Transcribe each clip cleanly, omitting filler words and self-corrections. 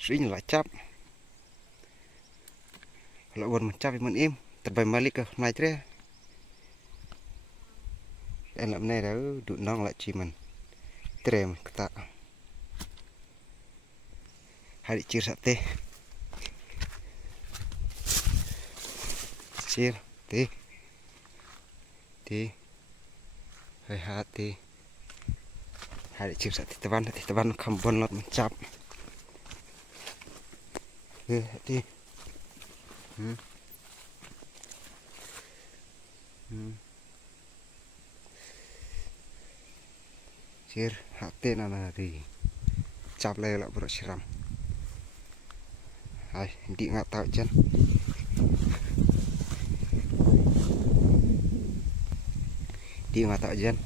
Suy lại chắp lại buồn một chắp mình im tập bài malik cơ này thế em làm này đó tụi non lại chỉ mình trem ta hai đi chia sate chia tí tí hai hati hai đi chia sate teban kambon lot mencap tí chia hati nana di cap lay lah bersiram hai di nggak tahu jen di nggak tahu jen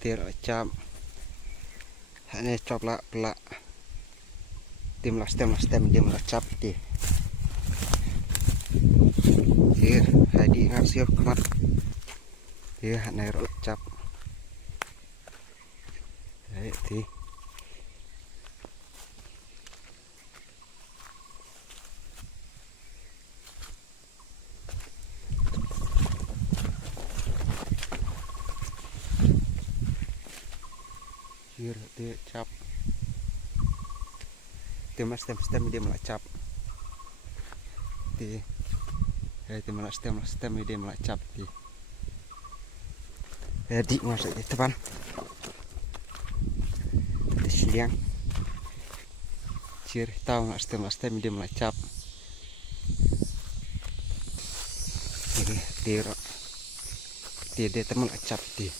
tiệt ở chạm hãy này chọc lạ tìm là stem tìm là chắp thì hãy đi ngang siêu mặt thì hãy này rồi chắp đấy thì dia cap tim stem dia malah cap di tim malah stem dia malah cap di jadi masuk di depan di siang ciri tahu nggak stem dia malah cap ini dia teman cap di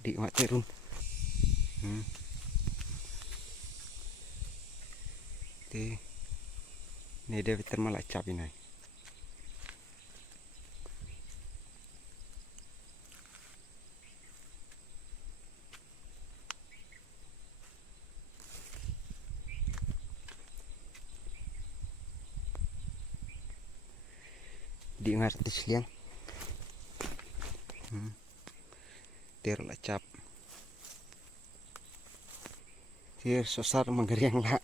di mati rum ini dia malah cap ini di ngerti siang tir lah cap tir sosar menggeriang lah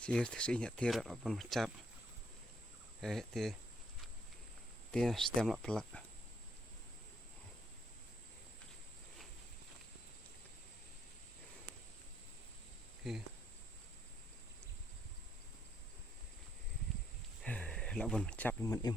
tir sihnya tir apa cap tir stem lah pelak là buồn chắp mình im